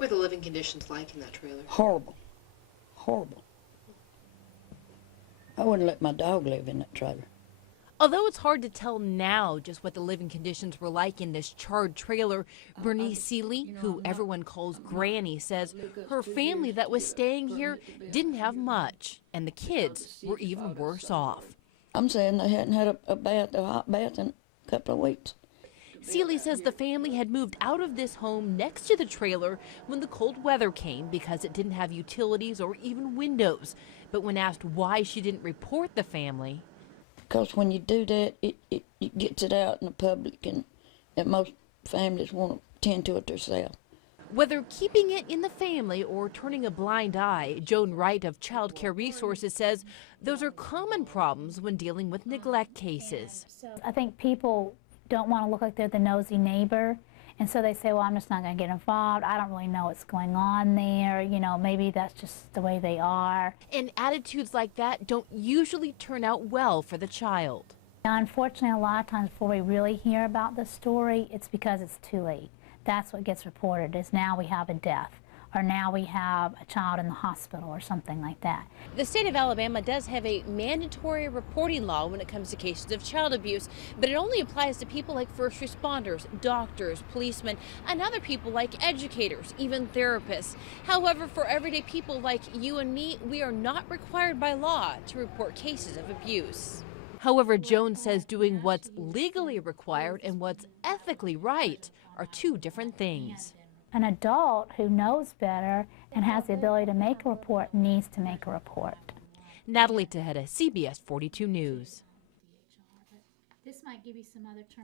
What were the living conditions like in that trailer? Horrible. Horrible. I wouldn't let my dog live in that trailer. Although it's hard to tell now just what the living conditions were like in this charred trailer, Bernice Seeley, who everyone calls Granny, says her family that was staying here didn't have much, and the kids were even worse off. I'm saying they hadn't had a hot bath in a couple of weeks. Seeley says the family had moved out of this home next to the trailer when the cold weather came because it didn't have utilities or even windows. But when asked why she didn't report the family, because when you do that, it gets it out in the public, and most families want to tend to it themselves. whether keeping it in the family or turning a blind eye, Joan Wright of Child Care Resources says those are common problems when dealing with neglect cases. I think people don't want to look like they're the nosy neighbor, and so they say, well, I'm just not going to get involved. I don't really know what's going on there. You know, maybe that's just the way they are. And attitudes like that don't usually turn out well for the child. Now, unfortunately, a lot of times before we really hear about the story, it's because it's too late. That's what gets reported, is now we have a death, or now we have a child in the hospital, or something like that. The state of Alabama does have a mandatory reporting law when it comes to cases of child abuse, but it only applies to people like first responders, doctors, policemen, and other people like educators, even therapists. However, for everyday people like you and me, we are not required by law to report cases of abuse. However, Jones says doing what's legally required and what's ethically right are two different things. An adult who knows better and has the ability to make a report needs to make a report. Natalie Tejeda, CBS 42 News. This might give you some other term.